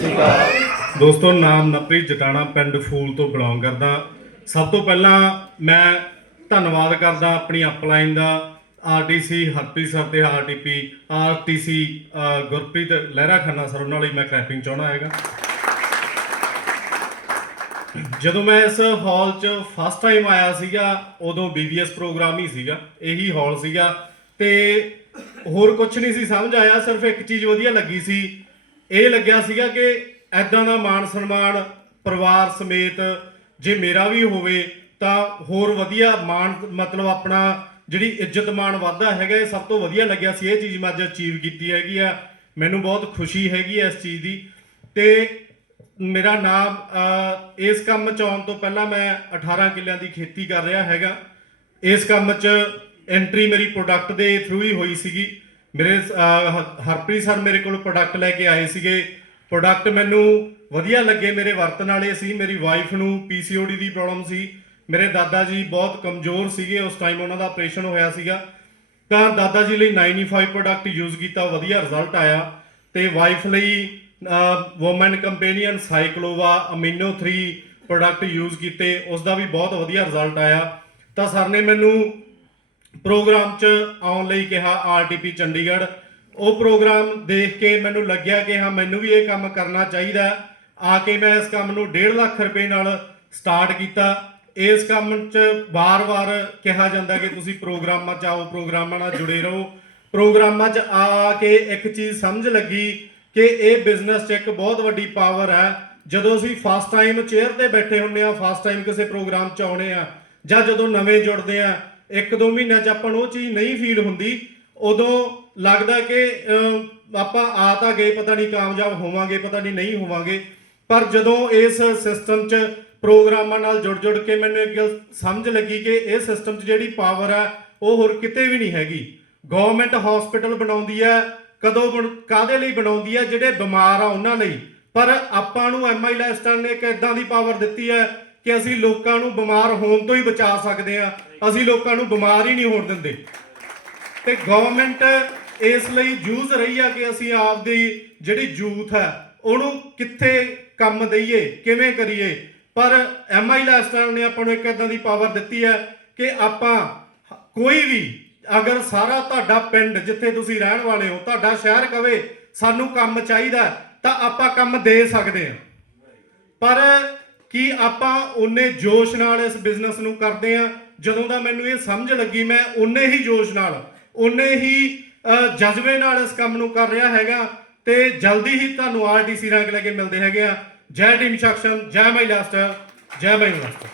ਸ਼੍ਰੀ ਅਕਾਲ। ਦੋਸਤੋ, ਨਾਮ ਨਪ੍ਰੀਤ ਜਟਾਣਾ ਪਿੰਡ ਫੂਲ ਤੋਂ ਬਿਲੋਂਗ ਕਰਦਾ। ਸਭ ਤੋਂ ਪਹਿਲਾਂ ਮੈਂ ਧੰਨਵਾਦ ਕਰਦਾ ਆਪਣੀ ਅਪਲਾਈਨ ਦਾ ਆਰਟੀਸੀ ਹਰਪ੍ਰੀਤ ਸਰ ਤੇ RTP RTC Gurpreet Lehra Khanna sir, ਉਹਨਾਂ ਲਈ ਮੈਂ ਕਲੈਪਿੰਗ ਚਾਹਣਾ ਹੈਗਾ। ਜਦੋਂ ਮੈਂ ਇਸ ਹਾਲ 'ਚ ਫਸਟ ਟਾਈਮ ਆਇਆ ਸੀਗਾ, ਉਦੋਂ BBS ਪ੍ਰੋਗਰਾਮ ਹੀ ਸੀਗਾ, ਇਹੀ ਹਾਲ ਸੀਗਾ। ਤੇ ਹੋਰ ਕੁਝ ਨਹੀਂ ਸੀ, ਸਮਝ ਆਇਆ, ਸਿਰਫ ਇੱਕ ਚੀਜ਼ ਵਧੀਆ ਲੱਗੀ ਸੀ ਇਹ ਲੱਗਿਆ ਸੀਗਾ ਕਿ ਐਦਾਂ ਦਾ ਮਾਣ ਸਨਮਾਨ ਪਰਿਵਾਰ ਸਮੇਤ ਜੇ ਮੇਰਾ ਵੀ ਹੋਵੇ ਤਾਂ ਹੋਰ ਵਧੀਆ ਮਾਣ ਮਤਲਬ ਆਪਣਾ ਜਿਹੜੀ ਇੱਜ਼ਤ ਮਾਣ ਵਾਧਾ ਹੈਗਾ, ਇਹ ਸਭ ਤੋਂ ਵਧੀਆ ਲੱਗਿਆ ਸੀ। ਇਹ ਚੀਜ਼ ਮੈਂ ਅੱਜ ਅਚੀਵ ਕੀਤੀ ਹੈਗੀ ਆ। ਮੈਨੂੰ ਬਹੁਤ ਖੁਸ਼ੀ ਹੈਗੀ ਹੈ ਇਸ ਚੀਜ਼ ਦੀ। ਤੇ ਮੇਰਾ ਨਾਮ ਇਸ ਕੰਮ ਚ ਆਉਣ ਤੋਂ ਪਹਿਲਾਂ ਮੈਂ 18 ਕਿੱਲਿਆਂ ਦੀ ਖੇਤੀ ਕਰ ਰਿਹਾ ਹੈਗਾ। ਇਸ ਕੰਮ ਚ ਐਂਟਰੀ ਮੇਰੀ ਪ੍ਰੋਡਕਟ ਦੇ ਥਰੂ ਹੀ ਹੋਈ ਸੀਗੀ। ਮੇਰੇ ਹ- ਹਰਪ੍ਰੀਤ ਸਰ ਮੇਰੇ ਕੋਲ ਪ੍ਰੋਡਕਟ ਲੈ ਕੇ ਆਏ ਸੀਗੇ। ਪ੍ਰੋਡਕਟ ਮੈਨੂੰ ਵਧੀਆ ਲੱਗੇ ਮੇਰੇ ਵਰਤਣ ਵਾਲੇ ਸੀ। ਮੇਰੀ ਵਾਈਫ ਨੂੰ ਪੀਸੀਓਡੀ ਦੀ ਪ੍ਰੋਬਲਮ ਸੀ। ਮੇਰੇ ਦਾਦਾ ਜੀ ਬਹੁਤ ਕਮਜ਼ੋਰ ਸੀਗੇ। ਉਸ ਟਾਈਮ ਉਹਨਾਂ ਦਾ ਆਪਰੇਸ਼ਨ ਹੋਇਆ ਸੀਗਾ। ਤਾਂ ਦਾਦਾ ਜੀ ਲਈ 95 ਪ੍ਰੋਡਕਟ ਯੂਜ਼ ਕੀਤਾ। ਵਧੀਆ ਰਿਜ਼ਲਟ ਆਇਆ। ਤੇ ਵਾਈਫ ਲਈ woman companion Cyclova amino 3 product use ਕੀਤੇ। ਉਸ ਦਾ ਵੀ ਬਹੁਤ ਵਧੀਆ ਰਿਜ਼ਲਟ ਆਇਆ। ਤਾਂ ਸਰ ਨੇ ਮੈਨੂੰ ਪ੍ਰੋਗਰਾਮ 'ਚ ਆਉਣ ਲਈ ਕਿਹਾ ਆਰਟੀਪੀ ਚੰਡੀਗੜ੍ਹ। ਉਹ ਪ੍ਰੋਗਰਾਮ ਦੇਖ ਕੇ ਮੈਨੂੰ ਲੱਗਿਆ ਕਿ ਹਾਂ, ਮੈਨੂੰ ਵੀ ਇਹ ਕੰਮ ਕਰਨਾ ਚਾਹੀਦਾ ਆ ਕੇ ਮੈਂ ਇਸ ਕੰਮ ਨੂੰ 1.5 ਲੱਖ ਰੁਪਏ ਨਾਲ ਸਟਾਰਟ ਕੀਤਾ। ਇਸ ਕੰਮ 'ਚ ਵਾਰ-ਵਾਰ ਕਿਹਾ ਜਾਂਦਾ ਕਿ ਤੁਸੀਂ ਪ੍ਰੋਗਰਾਮਾਂ 'ਚ ਆਓ, ਪ੍ਰੋਗਰਾਮਾਂ ਨਾਲ ਜੁੜੇ ਰਹੋ। ਪ੍ਰੋਗਰਾਮਾਂ 'ਚ ਆ ਕੇ ਇੱਕ ਚੀਜ਼ ਸਮਝ ਲੱਗੀ ਕਿ ਇਹ ਬਿਜ਼ਨਸ 'ਚ ਇੱਕ ਬਹੁਤ ਵੱਡੀ ਪਾਵਰ ਹੈ। ਜਦੋਂ ਅਸੀਂ ਫਸਟ ਟਾਈਮ ਚੇਅਰ ਤੇ ਬੈਠੇ ਹੁੰਨੇ ਆ ਫਸਟ ਟਾਈਮ ਕਿਸੇ ਪ੍ਰੋਗਰਾਮ 'ਚ ਆਉਣੇ ਆ ਜਾਂ ਜਦੋਂ ਨਵੇਂ ਜੁੜਦੇ ਆ ਇੱਕ ਦੋ ਮਹੀਨਿਆਂ 'ਚ ਆਪਾਂ ਨੂੰ ਉਹ ਚੀਜ਼ ਨਹੀਂ ਫੀਲ ਹੁੰਦੀ। ਉਦੋਂ ਲੱਗਦਾ ਕਿ ਆਪਾਂ ਆ ਤਾਂ ਗਏ, ਪਤਾ ਨਹੀਂ ਕਾਮਯਾਬ ਹੋਵਾਂਗੇ, ਪਤਾ ਨਹੀਂ ਨਹੀਂ ਹੋਵਾਂਗੇ। ਪਰ ਜਦੋਂ ਇਸ ਸਿਸਟਮ 'ਚ ਪ੍ਰੋਗਰਾਮਾਂ ਨਾਲ ਜੁੜ ਜੁੜ ਕੇ ਮੈਨੂੰ ਇੱਕ ਗੱਲ ਸਮਝ ਲੱਗੀ ਕਿ ਇਹ ਸਿਸਟਮ 'ਚ ਜਿਹੜੀ ਪਾਵਰ ਹੈ ਉਹ ਹੋਰ ਕਿਤੇ ਵੀ ਨਹੀਂ ਹੈਗੀ। ਗਵਰਨਮੈਂਟ ਹਸਪੀਟਲ ਬਣਾਉਂਦੀ ਹੈ ਕਦੋਂ ਬਣ- ਕਾਹਦੇ ਲਈ ਬਣਾਉਂਦੀ ਹੈ ਜਿਹੜੇ ਬਿਮਾਰ ਆ ਉਹਨਾਂ ਲਈ। ਪਰ ਆਪਾਂ ਨੂੰ ਐਮਆਈ ਲਾਈਫਸਟਾਈਲ ਨੇ ਇੱਕ ਇਦਾਂ ਦੀ ਪਾਵਰ ਦਿੱਤੀ ਹੈ ਕਿ ਅਸੀਂ ਲੋਕਾਂ ਨੂੰ ਬਿਮਾਰ ਹੋਣ ਤੋਂ ਹੀ ਬਚਾ ਸਕਦੇ ਆ ਅਸੀਂ ਲੋਕਾਂ ਨੂੰ ਬਿਮਾਰ ਹੀ ਨਹੀਂ ਹੋਣ ਦਿੰਦੇ। ਤੇ ਗਵਰਨਮੈਂਟ ਇਸ ਲਈ ਜੂਝ ਰਹੀ ਆ ਕਿ ਅਸੀਂ ਆਪਦੀ ਜਿਹੜੀ ਯੂਥ ਹੈ, ਉਹਨੂੰ ਕਿੱਥੇ ਕੰਮ ਦਈਏ, ਕਿਵੇਂ ਕਰੀਏ। ਪਰ ਐਮਆਈ ਲਾਈਫਸਟਾਈਲ ਨੇ ਆਪਾਂ ਨੂੰ ਇੱਕ ਇਦਾਂ ਦੀ ਪਾਵਰ ਦਿੱਤੀ ਹੈ ਕਿ ਆਪਾਂ ਕੋਈ ਵੀ ਅਗਰ ਸਾਰਾ ਤੁਹਾਡਾ ਪਿੰਡ ਜਿੱਥੇ ਤੁਸੀਂ ਰਹਿਣ ਵਾਲੇ ਹੋ, ਤੁਹਾਡਾ ਸ਼ਹਿਰ ਕਵੇ, ਸਾਨੂੰ ਕੰਮ ਚਾਹੀਦਾ ਤਾਂ ਆਪਾਂ ਕੰਮ ਦੇ ਸਕਦੇ ਹਾਂ। ਪਰ ਕੀ ਆਪਾਂ ਉਹਨੇ ਜੋਸ਼ ਨਾਲ ਇਸ ਬਿਜ਼ਨਸ ਨੂੰ ਕਰਦੇ ਆ ਜਦੋਂ ਦਾ ਮੈਨੂੰ ਇਹ ਸਮਝ ਲੱਗੀ, ਮੈਂ ਉਹਨੇ ਹੀ ਜੋਸ਼ ਨਾਲ ਉਹਨੇ ਹੀ ਜਜ਼ਬੇ ਨਾਲ ਇਸ ਕੰਮ ਨੂੰ ਕਰ ਰਿਹਾ ਹੈਗਾ। ਤੇ ਜਲਦੀ ਹੀ ਤੁਹਾਨੂੰ ਆਰਟੀਸੀ ਰੈਂਕ ਲੈ ਕੇ ਮਿਲਦੇ ਹੈਗੇ ਆ। ਜੈ ਟੀਮ ਸ਼ਕਸ਼ਨ ਜੈ ਮਾਈ ਲਾਸਟਰ, ਜੈ ਮਾਈ ਲਾਸਟਰ।